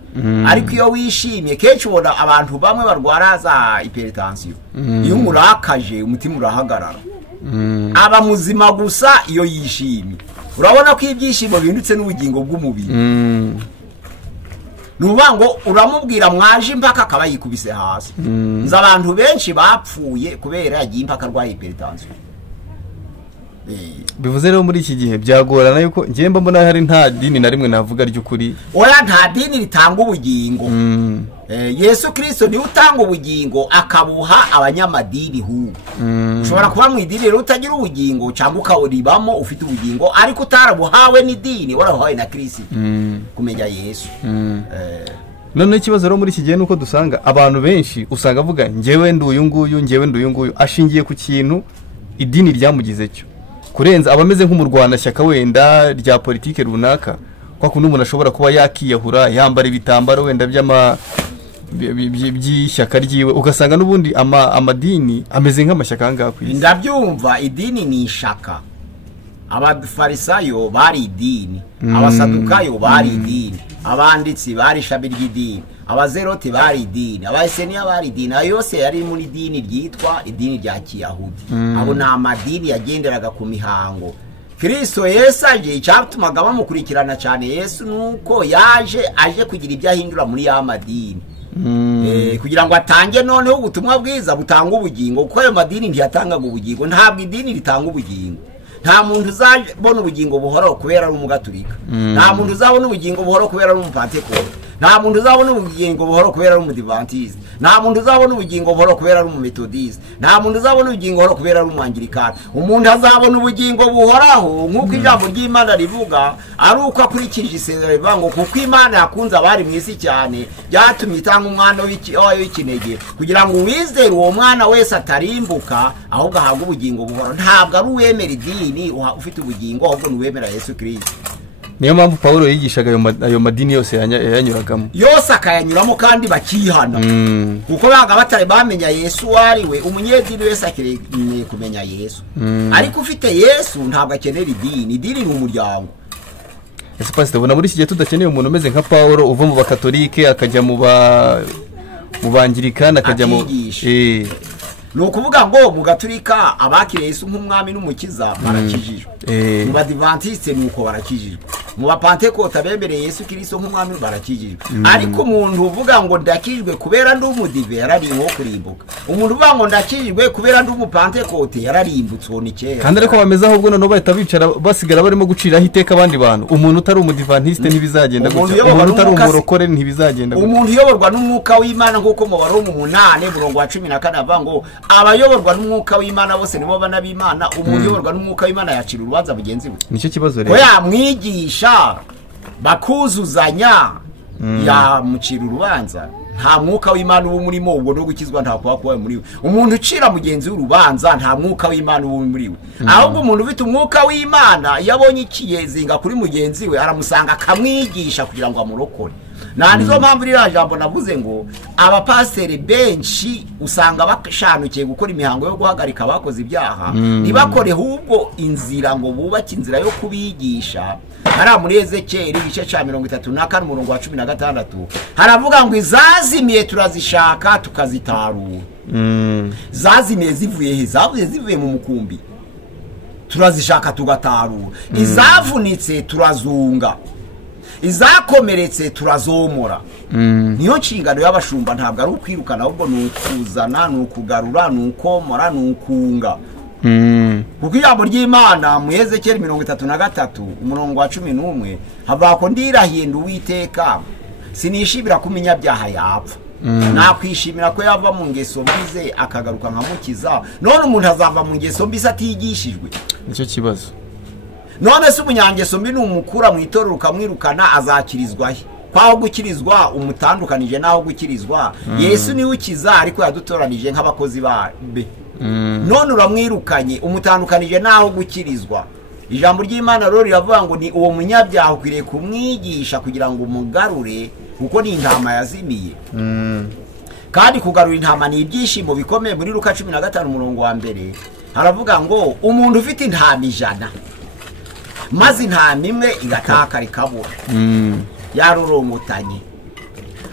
Ariko iyo wishimye kenshi ubona abantu bamwe barwara za hypertension iyo murakaje umutima urahagarara. Aba muzima gusa iyo yishimye urabona ko ibyishimo bindutse n'ubugingo bw'umubiri. Nubango uramubwira mwaje impaka akaba yikubise hasi. Nza abantu benshi bapfuye kubera yagiye impaka rwa hypertension. Bivuze rero muri iki gihe byagorana yuko ngiye mbona hari nta dini na rimwe navuga ry'ukuri. Oya nta dini ritanga ubugingo. Yesu Kristo ni utanga ubugingo akabuha abanyamadini hu. Ushobora kuba mu idini rero utagira ubugingo cyangwa ukawuribamo ufite ubugingo ariko utarabuhawe n'idini warahawe na Kristo kumenya Yesu. noneho ikibazo rero muri iki gihe nuko dusanga abantu benshi usanga avuga njyewe ndi uyu nguyu ashingiye ku kintu idini ryamugize cyo kurenza abameze nk'umurwanashyaka wenda rya politike runaka kwa kundi umuntu ashobora kuba yakiyahura yambara ibitambaro wenda by'ishyaka ryiwe ugasanga n'ubundi amadini ameze nk'amashyaka ahangaha ku isi. Ndabyumva idini ni ishaka, abafarisayo bari idini, abasadukayo bari idini, abanditsi bari ishami ry'idini, abazerote bari idini, abayeseniya bari idini, ayo yose yari muri idini ryitwa idini rya Kiyahudi. Abo ni amadini yagenderaga ku mihango. Kristo Yesu aje icyatumaga bamukurikirana cyane Yesu nuko aje kugira ibyo ahindura muri ya madini. Kugira ngo atange noneho ubutumwa bwiza butanga ubugingo, kuko ayo madini ntiyatangaga ubugingo. Ntabwo idini ritanga ubugingo. Nta muntu uzabona ubugingo buhoraho kubera ari umugaturika, nta muntu uzabona ubugingo buhoraho kubera ari umupantekote, nta muntu uzabona ubugingo buhoraho kubera ari umudivantiste, nta muntu uzabona ubugingo buhoraho kubera ari umumetodiste, nta muntu uzabona ubugingo buhoraho kubera ari umwangirikani. Umuntu azabona ubugingo buhoraho nk'uko ijambo ry'Imana rivuga, ari uko akurikije isezerano rivuga ngo kuko Imana yakunze abari mu isi cyane byatumye itanga umwana w'ikinege kugira ngo uwizere uwo mwana wese atarimbuka ahubwo ahabwe ubugingo buhoraho. Ntabwo ari uwemera idini ufite ubugingo, ahubwo ni uwemera Yesu Kristo. Niyo mpamvu Pawulo yigishaga ayo madini yose yanyuragamo, yose akayanyuramo kandi bakihana, kuko baga batari bamenya Yesu ari we. Umunyedini wese akeneye kumenya Yesu, ariko ufite Yesu ntabwo akenera idini. Idini ni umuryango. Ese pastor, ubona muri iki gihe tudakeneye umuntu umeze nka Pawulo uva mu bakatolike akajya mu bangirikani akajya mu ni ukuvuga ngo mu gaturika abakiriye Yesu nk'umwami n'umukiza barakijijwe, mu badivantiste ni uko barakijijwe, mu bapantekote abemereye Yesu Kristo nk'umwami barakijijwe. Ariko umuntu uvuga ngo ndakijwe kubera ndi umudive yararinwo kurimbuka. Umuntu uvuga ngo ndakijwe kubera ndi umupantekote yararimbutse ni kera. Kandi ariko bameze ahubwo none bahita bicara basigara barimo guciraho iteka abandi bantu. Umuntu utari umudivantiste ntibizagenda gutya, umuntu utari umurokore ntibizagenda gutya. Umuntu uyoborwa n'umwuka w'Imana nk'uko mu Baroma 8:14 avuga ngo abayoborwa n'umwuka w'Imana bose nibo bana b'Imana. Umuntu uyoborwa n'umwuka w'Imana yacira urubanza mugenzi we. Nicyo kibazo rero. Ko yamwigisha bakuzuzanya yamucira urubanza. Nta mwuka w'Imana ubu murimo, ubwo no gukizwa nta kuba muri we. Umuntu ucira mugenzi w'urubanza nta mwuka w'Imana ubu muri we. Ahubwo umuntu ufite umwuka w'Imana yabonye ikiyezinga kuri mugenzi we aramusanga akamwigisha kugira ngo amurokore. Nizo mpamvu ririya jambo navuze ngo abapasiteri benshi usanga bashanukiye gukora imihango yo guhagarika abakoze ibyaha, ntibakore ahubwo inzira ngo bubake inzira yo kubigisha. Hariya muri Ezekiyeli igice cya 34:16 haravuga ngo izazimiye turazishaka tukazitarura. Zazimiye zivuye he? Zivuye mu mukumbi, turazishaka tugatarura. Izavunitse turazunga, izakomeretse turazomora. Niyo nshingano y'abashumba, ntabwo ari ukwirukana, ahubwo ni ukuzana, ni ukugarura, ni ukomora, ni ukunga. Kuko ijambo ry'Imana mu Ezekiyeli 33:11 havuga ko ndirahiye ndi Uwiteka sinishimira ko umunyabyaha yapfa, nakwishimira ko yava mu ngeso mbize akagaruka nkamukiza. None umuntu azava mu ngeso mbize atigishijwe. Nicyo kibazo. None se umunyangeso mbi numukura mu itorero ukamwirukana azakirizwa he? Kwaho gukirizwa umutandukanije naho gukirizwa Yesu niwe ukiza, ariko yadutoranije nk'abakozi be. None uramwirukanye umutandukanije naho gukirizwa. Ijambo ry'Imana rero riravuga ngo ni uwo munyabyaha ukwiriye kumwigisha kugira ngo umugarure, kuko ni intama yazimiye. Kandi kugarura intama ni ibyishimo bikomeye. Muri Luka 15:1 haravuga ngo umuntu ufite intama 100 maze intama imwe igatakara ikabura, yarorongotanye,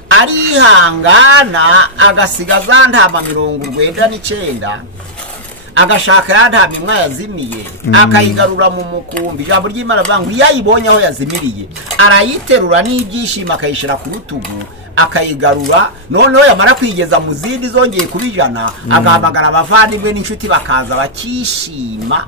arihangana agasigaza ntama 99 agashaka ya ntama imwe yazimiye akayigarura mu mukumbi. Ijambo ry'Imana avuga ngo yayibonye aho yazimiriye arayiterura n'ibyishimo akayishira ku rutugu akayigarura. Noneho yamara kwigeza mu zindi zongeye kuba 100 agahamagara abavandimwe n'inshuti bakaza bakishima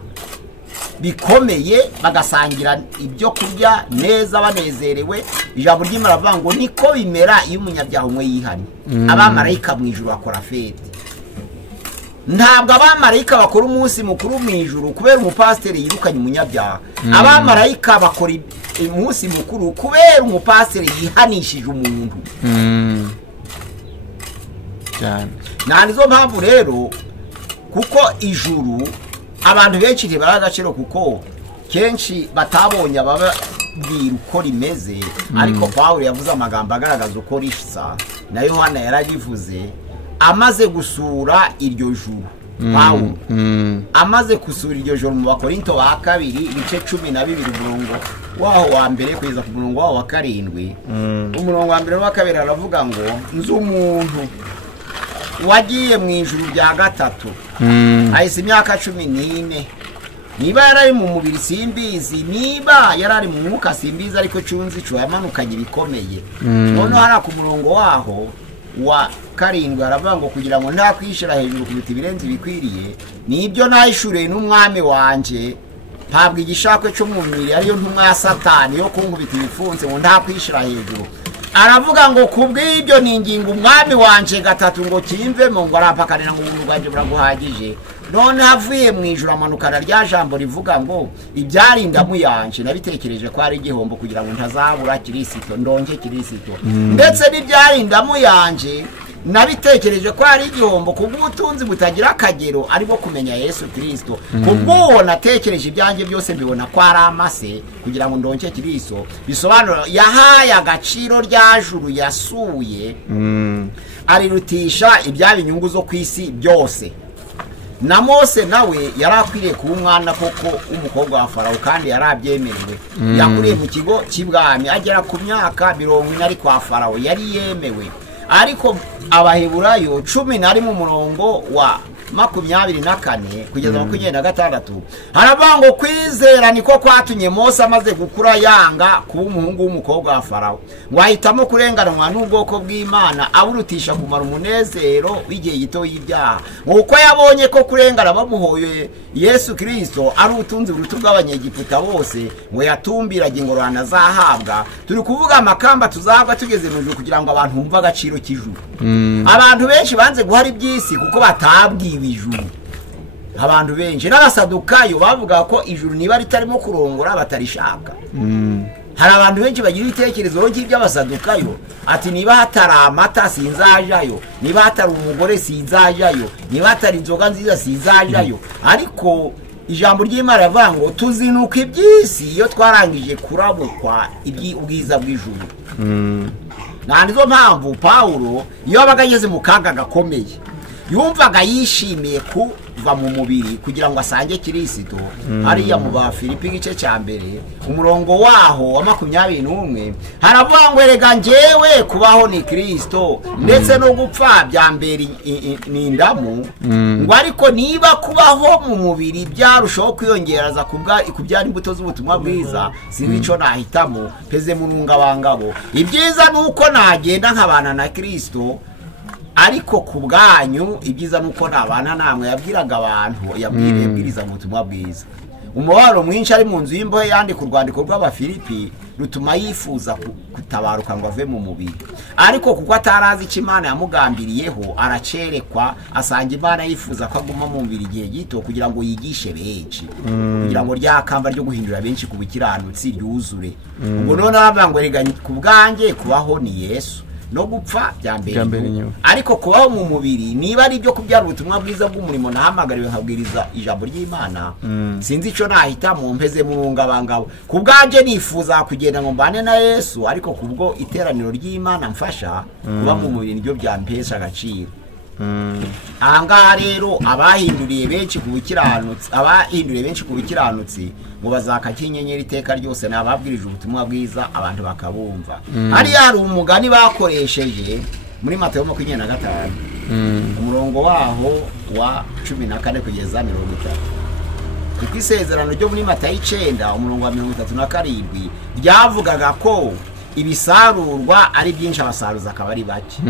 bikomeye, bagasangira ibyo kurya neza banezerewe. Ijambo ry'Imana avuga ngo niko bimera iyo umunyabyaha umwe yihanye. Abamarayika mu ijuru bakora fete. ntabwo abamarayika bakora umunsi mukuru mu ijuru kubera umupasiteri yirukanye umunyabyaha. Abamarayika bakora umunsi mukuru kubera umupasiteri yihanishije umuntu. Nta nizo mpamvu rero kuko ijuru abantu benshi ntibara agaciro kuko kenshi batabonye ababwira uko rimeze. Ariko Pawulo yavuze amagambo agaragaza uko risa, na Yohana yarabivuze amaze gusura iryo juru. Pawulo amaze gusura iryo juru mu Bakorinto ba kabiri ibice 12 umurongo waho wa mbere kugeza ku murongo waho wa 7. Umurongo wa mbere wa kabiri aravuga ngo nzi umuntu wagiye mu ijuru rya gatatu ahise imyaka 14. Niba yarari mu mubiri simbizi, niba yarari mu mwuka simbizi, ariko cyunzi cyo yamanukanye bikomeye. None hari ku murongo waho wa 7 aravuga ngo kugira ngo nta kwishira hejuru ku biti birenze bikwiriye, nibyo nayishuriye n'umwami wanje ntabwo igishakwe cyo mu mubiri ariyo ntumwa ya Satani yo kunkubita ibifunze ngo nta kwishira hejuru. Aravuga ngo kubw'ibyo ninginga umwami wanje gatatu ngo kimvemo ngo arapakanira ngo ubuntu bwanje buraguhagije. None havuye mu ijuru amanukana rya jambo rivuga ngo ibyarinda mu yanje nabitekereje ko ari igihombo kugira ngo ntazabura Kristo ndonke Kristo. Ndetse n'ibyarinda mu yanje nabitekereje ko ari igihombo kubw'ubutunzi butagira akagero ariko kumenya Yesu Kristo. Kubw'uwo natekereje ibyanjye byose mbibona ko ari amase kugira ngo ndonke Kristo. Bisobanura yahaye agaciro rya juru yasuye arirutisha ibyaba inyungu zo kwisi byose. Na Mose nawe yarakwiriye kuba umwana koko umukobwa wa Farawo kandi yarabyemerewe. Yakuriye mu kigo cy'ibwami agera ku myaka 40 ari kwa Farawo yari yemewe. Ariko Abaheburayo 10 mu murongo wa 24 kugeza 26 haravuga ngo kwizera niko kwatumye Mose amaze gukura yanga kuba umuhungu w'umukobwa wa Farawo, ngo ahitamo kurenganwa n'ubwoko bw'Imana aburutisha kumara umunezero w'igihe gito y'ibyaha. Uko yabonye ko kurengana bamuhoye Yesu Kristo ari ubutunzi buruta bw'abanyegiputa bose, ngo yatumbiraga ingororano azahabwa. Turi kuvuga amakamba tuzahabwa tugeze mu ijuru kugira ngo abantu bumve agaciro k'ijuru. Abantu benshi banze guhara iby'isi kuko batabwiwe ijuru. Abantu benshi n'abasadukayo bavuga ko ijuru niba ritarimo kurongora batarishaka. Hari abantu benshi bagira ibitekerezo by'abasadukayo ati niba hatari amata sinzajayo, niba hatari umugore sinzajayo, niba hatari inzoga nziza sinzajayo. Ariko ijambo ry'Imana rivuga ngo tuzinuka iby'isi iyo twarangije kurabukwa ubwiza bw'ijuru. Nizo mpamvu Pawulo iyo yabaga ageze mu kaga gakomeye yumvaga yishimiye kuva mu mubiri kugira ngo asange Kristo. Hariya mu Bafilipi igice cya mbere umurongo waho wa 21 haravuga ngo erega njyewe kubaho ni Kristo ndetse no gupfa bya mbere ni indamu. Ngo ariko niba kubaho mu mubiri byarushaho kwiyongeraza kubyara imbuto z'ubutumwa bwiza, sinico nahitamo peze murunga bangabo. Ibyiza nuko nagenda nkabana na Kristo, ariko ku bwanyu ibyiza nuko nabana namwe. Yabwiraga abantu yabwiriza mu butumwa bwiza. Umubaro mwinshi ari mu nzu y'imbohe yandika urwandiko rw'Abafilipi rutuma yifuza kutabaruka ngo ave mu mubiri. Ariko kuko atarazi icyo Imana yamugambiriyeho aracerekwa asanga Imana yifuza ko aguma mu mubiri igihe gito kugira ngo yigishe benshi, kugira ngo ryakamba ryo guhindura benshi ku bukiranutsi ryuzure. Ubwo none aravuga ngo erega ku bwanjye kubaho ni Yesu no gupfa byambere. Ariko kubaho mu mubiri niba ari byo kubyara ubutumwa bwiza bw'umurimo nahamagariwe nkabwiriza ijambo ry'Imana, sinzi ico nahitamo mpeze murunga bangabo. Ku bwanje nifuza kugenda ngo mbane na Yesu, ariko kubwo iteraniro ry'Imana mfasha kuba mu mubiri nibyo byampesha agaciro. Ahangaha rero abahinduriye benshi ku bukiranutsi ngo bazakaka inyenyeri iteka ryose nababwirije ubutumwa bwiza abantu bakabumva. Hari umugani bakoresheje muri Matayo 25 umurongo waho wa 14 kugeza 30. Kuko isezerano ryo muri Matayo 9 umurongo wa 37 ryavugaga ko ibisarurwa ari byinshi abasaruza akaba ari bake.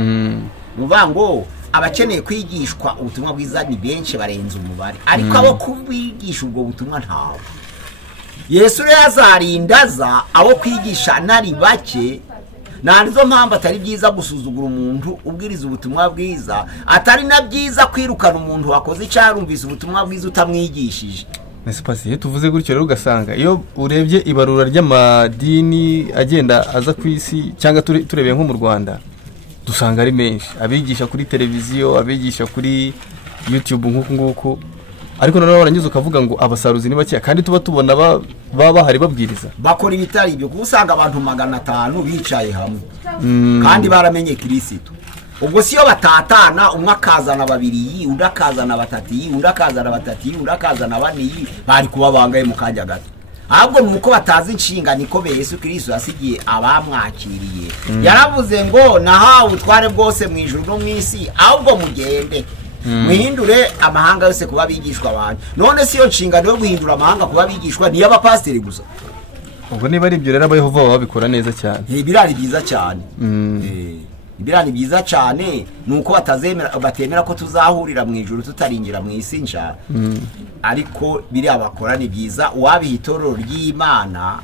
Nuvuga ngo abakeneye kwigishwa ubutumwa bwiza ni benshi barenze umubare, ariko abo kubigisha ubwo butumwa ntawe. Yesu rero azarindaza abo kwigisha nari bake nizo mpamvu atari byiza gusuzugura umuntu ubwiriza ubutumwa bwiza, atari na byiza kwirukana umuntu wakoze icyarumvise ubutumwa bwiza utamwigishije. Nese pasi tuvuze gutyo rero ugasanga iyo urebye ibarura ry'amadini agenda aza ku isi cyangwa turebeye nko mu Rwanda dusanga ari menshi, abigisha kuri televiziyo, abigisha kuri YouTube nguko, ariko noneho baranyuze ukavuga ngo abasaruzi ni bake, kandi tuba tubona baba bahari babwiriza bakora ibitari ibyo, usanga abantu 500 bicaye hamwe kandi baramenye Kristo. Ubwo siyo batatana, umwe akazana 2, undi akazana 3, undi akazana 3, undi akazana 4, bari kuba bangaye mu kanya gato. Ahubwo nuko batazi inshingano ikomeye Yesu Kristo yasigiye abamwakiriye. Yaravuze ngo nahawe utware bwose mu ijuru no mu isi, ahubwo mugende muhindure amahanga yose kuba bigishwa abantu. None siyo nshingano yo guhindura amahanga kuba bigishwa ni y'abapasiteri gusa. Ubwo niba ari ibyo rero abayehova babikora neza cyane. Birari byiza cyane. Birani byiza cyane nuko batemera ko tuzahurira mu ijuru tutarinjira mu isi nsha. Ariko biri abakora ni byiza, uwabiha itorero ry'Imana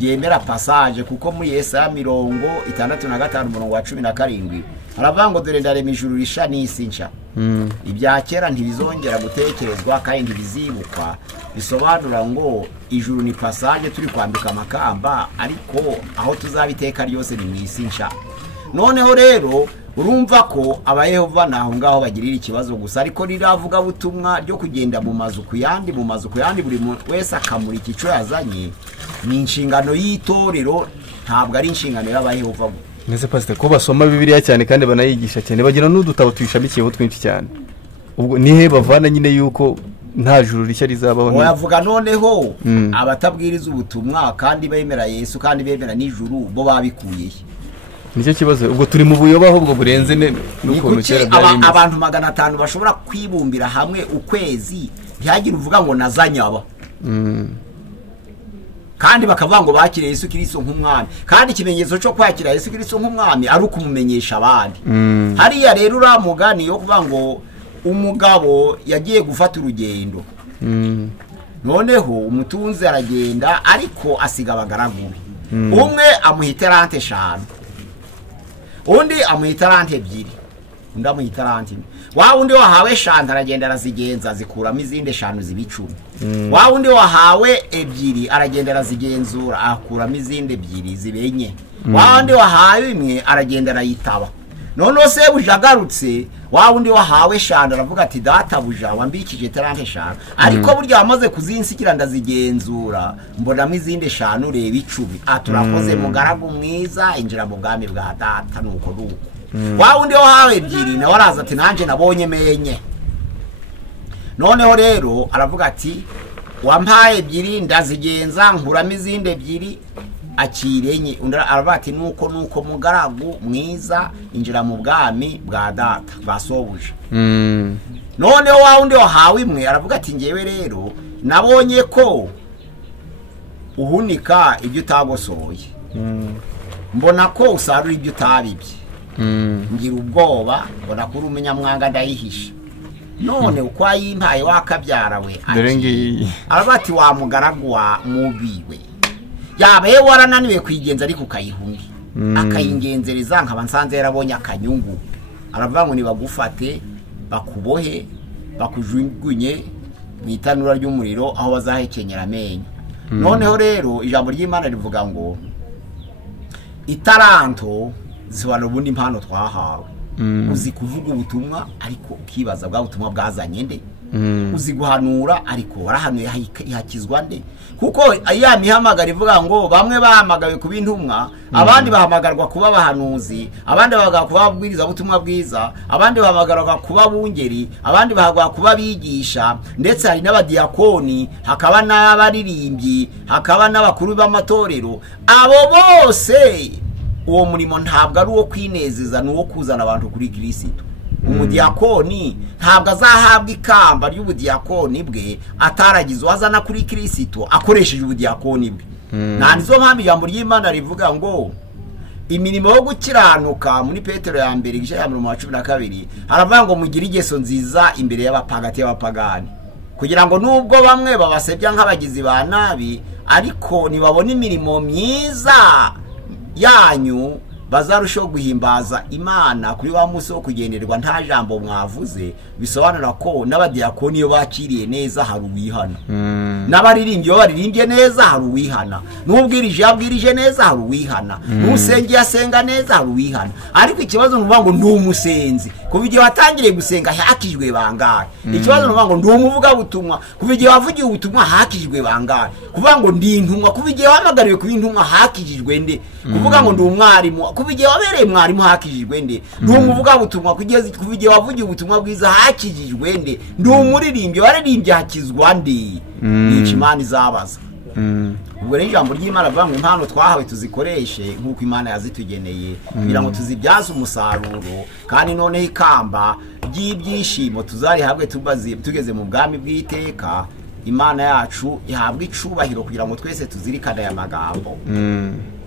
ryemera passage, kuko muri Yesaya 65:17 haravuga ngo dore ndarema ijuru risha n'isi nsha. Ibya kera ntibizongera gutekerezwa kandi ntibizibukwa. Bisobanura ngo ijuru ni passage turi kwambika amakamba, ariko aho tuzabiteka ryose ni mu isi nsha. Noneho rero urumva ko abayehova naho ngaho bagirira ikibazo gusa, ariko riravuga butumwa ryo kugenda mu mazu kuyandi buri wese akamura ikico yazanye, ni inshingano y'itorero, ntabwo ari inshingano y'abayehova. Nese pastor ko basoma Bibiliya cyane kandi banayigisha cyane, bagira n'udutabo twishamikiyeho twinshi cyane. Ubwo nihe bavana nyine yuko nta juru rishya rizabaho? Wavuga noneho abatabwiriza ubutumwa kandi bemera Yesu kandi bemera n'ijuru bo babikuye. Nicyo kibazo, ubwo turi mu buyoba ahubwo burenze n'ukuntu cyera byari abantu 500 bashobora kwibumbira hamwe ukwezi byagira uvuga ngo nazanyaba. Kandi bakavuga ngo bakire Yesu Kristo nk'umwami, kandi ikimenyetso cyo kwakira Yesu Kristo nk'umwami ari ukumumenyesha abandi. Hariya rero uramugani yo kuvuga ngo umugabo yagiye gufata urugendo, noneho umutunzi aragenda ariko asiga abagaragu. Umwe amuhita 5, undi amuhita 2, undi amuhita 1. Wa undi wahawe 5 aragenda arazigenza zikuramo izindi 5 zibicumi. Wa undi wahawe 2 aragenda arazigenzura akuramo izindi 2 zibenye. Wa undi wahawe 1 aragenda arayitaba. None se bujagarutse wa undi wahawe 5 aravuga ati data buja wambikije 5, ariko burya amaze kuzinsikira ndazigenzura mbonamo izindi 5 reba 10. Aturakoze mugaragu mwiza injira mu bwami bwa data nuko nuko. Wa undi wahawe 2 na waraza ati nanje nabonye menye. Noneho rero aravuga ati wampaye 2 ndazigenza nkuramo izindi 2 akirenye. Aravuga ati nuko mugaragu mwiza injira mu bwami bwa data basobuja. Noneho wa undi wahawe 1 aravuga ati ngewe rero nabonye ko uhunika ibyo utagosoye, mbona ko usarura ibyo utabibye, ngira ubwoba mbona ko urumenya mwanga ndayihisha. None uko ayimpaye wakabyara we aravuga ati wa mugaragu wa mubiwe yabaye warananiwe kwigenza ariko ukayihumye akayingenzereza nkaba nsanze yarabonye akanyungu. Aravuga ngo nibagufate bakubohe bakujugunye mu itanura ry'umuriro aho bazahekenyera amenyo. Noneho rero ijambo ry'Imana rivuga ngo itaranto zisobanura ubundi impano twahawe. Uzi kuvuga ubutumwa ariko ukibaza bwa butumwa bwazanye nde? Uzi guhanura ariko warahanuye ihakizwa nde? Kuko ya mihamagara ivuga ngo bamwe bahamagawe kuba intumwa, abandi bahamagarwa kuba abahanuzi, abandi bahamagarwa kuba ababwiriza ubutumwa bwiza, abandi bahamagarwa kuba bungeri, abandi bahamagarwa kuba bigisha, ndetse hari n'abadiakoni, hakaba n'abaririmbyi, hakaba n'abakuru b'amatorero. Abo bose uwo murimo ntabwo ari uwo kwinezeza, n'uwo kuzana abantu kuri Kristo. Umudiakoni ntabwo azahabwa ikamba ry'ubudiakoni bwe ataragize wazana kuri Kristo akoresheje ubudiakoni bwe. Nizo mpamvu ijambo ry'Imana rivuga ngo imirimo yo gukiranuka muri Petero ya 1 igice ya 12 haravuga ngo mugire ingeso nziza imbere y'abapagani, kugira ngo nubwo bamwe babasebya nk'abagizi ba nabi, ariko nibabona imirimo myiza yanyu bazarushaho guhimbaza Imana kuri wa munsi wo kugenderwa nta jambo mwavuze, bisobanura ko n'abadiyakoni iyo bakiriye neza hari uwihana, n'abaririmbyi iyo baririmbye neza hari uwihana, n'ubwirije yabwirije neza hari uwihana, n'usengi yasenga neza hari uwihana. Ariko ikibazo nuvuga ngo ndi umusenzi, kuva igihe watangiriye gusenga hakijwe bangahe? Ikibazo nuvuga ngo ndi umuvuga butumwa, kuva igihe wavugiye ubutumwa hakijwe bangahe? Kuvuga ngo ndi intumwa, kuva igihe wahamagariwe kuba intumwa hakijijwe nde? Kuvuga ngo ndi umwarimu, kuva igihe wabereye mwarimu hakijijwe nde? Ndi umuvuga butumwa, kuva igihe wavugiye ubutumwa bwiza hakijijwe nde? Ndi umuririmbyi, waririmbye hakizwa nde? Ni Imana izabaza. Ubwo rero ijambo ry'Imana avuga ngo impano twahawe tuzikoreshe nk'uko Imana yazitugeneye kugira ngo tuzibyaze umusaruro, kandi noneho ikamba ry'ibyishimo tuzarihabwe tugeze mu bwami bw'iteka. Imana yacu ihabwa icubahiro kugira ngo twese tuzirikane aya magambo.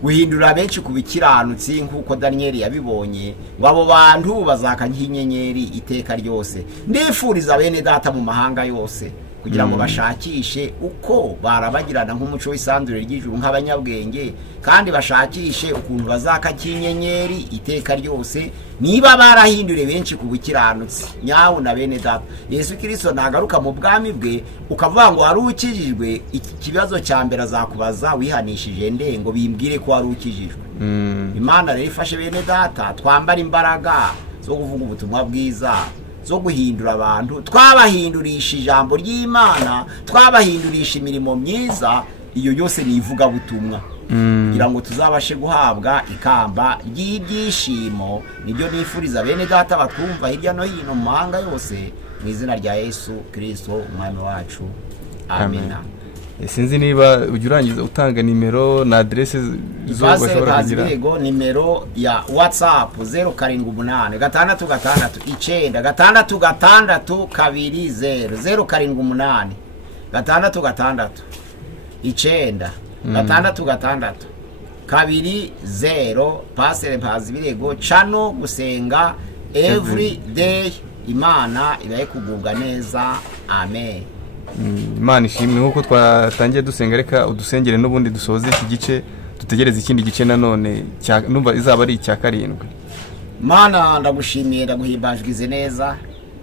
Guhindura benshi ku bikiranutsi nk'uko Danieli yabibonye, ngo abo bantu bazaka nk'inyenyeri iteka ryose. Ndifuriza bene data mu mahanga yose kugira ngo bashakishe uko barabagirana nk'umuco w'isandure ry'ijuru nk'abanyabwenge, kandi bashakishe ukuntu bazaka kinyenyeri iteka ryose, niba barahindure benshi ku bukiranutsi. Nyawo na bene data, Yesu Kristo nagaruka mu bwami bwe ukavuga ngo wari ukijijwe, ikibazo cya mbere azakubaza wihanishije nde ngo bimbwire ko wari ukijijwe. Imana rero ifashe bene data twambara imbaraga zo kuvuga ubutumwa bwiza, zo guhindura abantu, twabahindurisha ijambo ry'Imana, twabahindurisha imirimo myiza. Iyo yose ni ivuga butumwa kugira ngo tuzabashe guhabwa ikamba ry'ibyishimo. Nibyo nifuriza bene data batwumva hirya no hino mu mahanga yose, mu izina rya Yesu Kristo umwami wacu, amena. Sinzi niba ujya urangiza utanga nimero na adresse zo bashobora kugira. Yego, nimero ya WhatsApp 078 669 666 20 078 669 666 20. Pastor Mpazibirego Chano gusenga every day. Imana ibaye kugubwa neza, amen. Imana ishimwe. Nkuko twatangiye dusenga, reka udusengere n'ubundi dusoze iki gice, dutegereze ikindi gice nanone numva izaba ari icya 7. Mana ndagushimiye, ndaguhimbajwize neza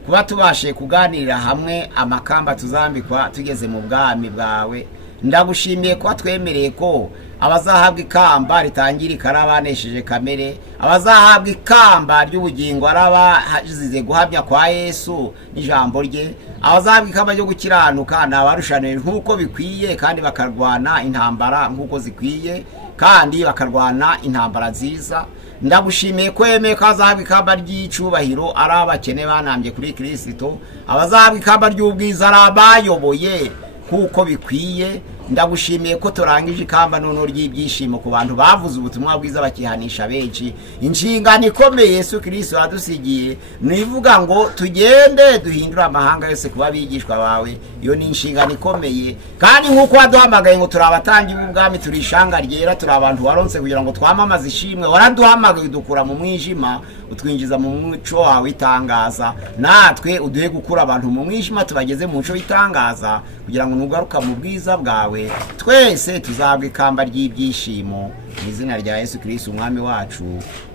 kuba tubashe kuganirira hamwe amakamba tuzambikwa tugeze mu bwami bwawe. Ndagushimiye ko twemereye ko abazahabwa ikamba ritangirika arabanesheje kamere, abazahabwa ikamba ry'ubugingo arabazize guhamya kwa Yesu n'ijambo rye, abazahabwa ikamba ryo gukiranuka n'abarushanije nk'uko bikwiye, kandi bakarwana intambara nk'uko zikwiye, kandi bakarwana intambara nziza. Ndagushimiye ko yemeye ko azahabwa ikamba ry'icubahiro ari abakene banambye kuri Kristo, abazahabwa ikamba ry'ubwiza ari abayoboye kuko bikwiye. Ndagushimiye ko turangije ikamba nono ry'ibyishimo ku bantu bavuze ubutumwa bwiza bakihanisha benshi. Inshingano ikomeye Yesu Kristo yadusigiye nivuga ngo tugende duhindura amahanga yose kuba bigishwa bawe. Iyo ni inshingano ikomeye, kandi nkuko waduhamagaye ngo turabatangi b'ubwami, turishanga ryera, turi abantu waronse kugira ngo twamamaze ishimwe. Waraduhamagaye dukura mu mwijima utwinjiza mu muco wawe itangaza, natwe uduhe gukura abantu mu mwijima tubageze mu muco w'itangaza, kugira ngo nugaruka mu bwiza bwawe twese tuzabwe ikamba ry'ibyishimo. Mu izina rya Yesu Kristo umwami wacu,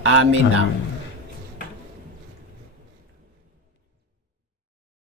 amena.